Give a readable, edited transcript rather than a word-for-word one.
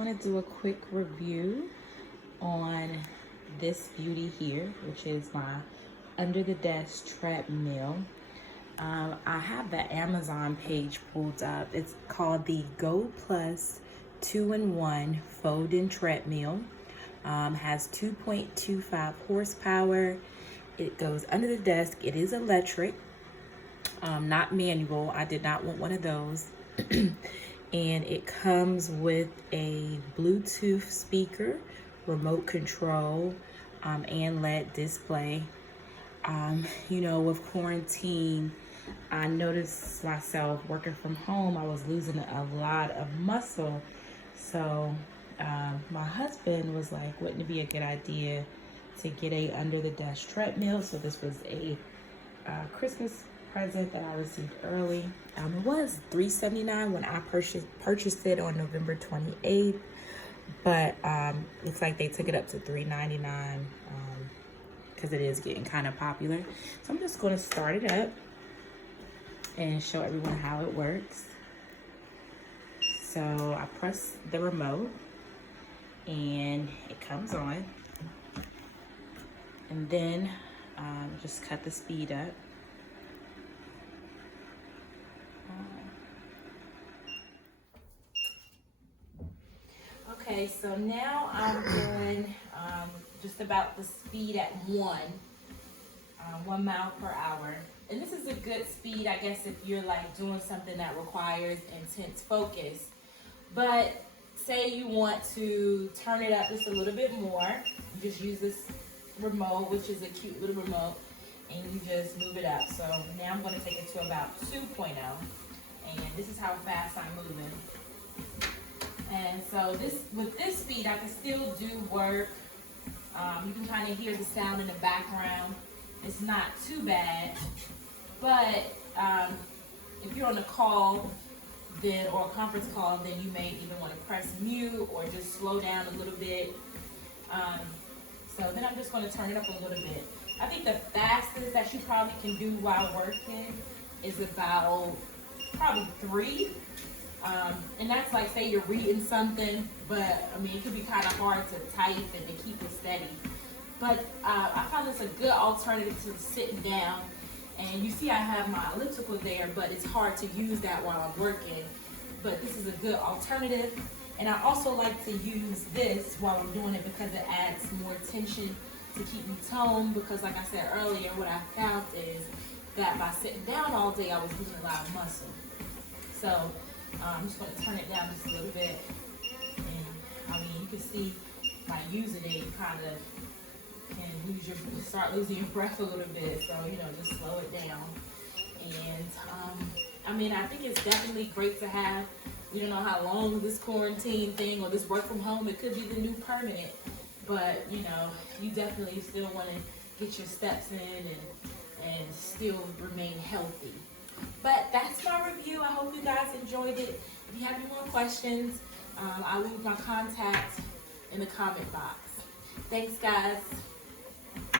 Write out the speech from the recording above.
want to do a quick review on this beauty here, which is my under the desk treadmill. I have the Amazon page pulled up. It's called the Go Plus 2-in-1 Fold-in Treadmill. Has 2.25 horsepower. It goes under the desk. It is electric, not manual. I did not want one of those. And it comes with a Bluetooth speaker, remote control, and LED display. With quarantine, I noticed myself working from home, I was losing a lot of muscle. So my husband was like, wouldn't it be a good idea to get a under the desk treadmill? So this was a Christmas present that I received early. It was $379 when I purchased it on November 28th, but looks like they took it up to $399 because it is getting kind of popular. So I'm just going to start it up and show everyone how it works. So I press the remote and it comes on, and then just cut the speed up. Okay, so now I'm doing just about the speed at 1 mile per hour. And this is a good speed, I guess, if you're like doing something that requires intense focus. But say you want to turn it up just a little bit more, you just use this remote, which is a cute little remote, and you just move it up. So now I'm going to take it to about 2.0, and this is how fast I'm moving. And so with this speed, I can still do work. You can kind of hear the sound in the background. It's not too bad. But if you're on a call or a conference call, then you may even want to press mute or just slow down a little bit. So then I'm just going to turn it up a little bit. I think the fastest that you probably can do while working is about probably 3. And that's like, say you're reading something, but I mean, it could be kind of hard to type and to keep it steady. But I found this a good alternative to sitting down. And you see I have my elliptical there, but it's hard to use that while I'm working. But this is a good alternative. And I also like to use this while I'm doing it because it adds more tension to keep me toned. Because like I said earlier, what I found is that by sitting down all day, I was losing a lot of muscle. So I'm just going to turn it down just a little bit. And I mean, you can see by using it, you kind of can start losing your breath a little bit. So, just slow it down. And I mean, I think it's definitely great to have. We don't know how long this quarantine thing or this work from home, it could be the new permanent. But, you definitely still want to get your steps in and still remain healthy. But that's my review. I hope you guys enjoyed it. If you have any more questions, I'll leave my contact in the comment box. Thanks, guys.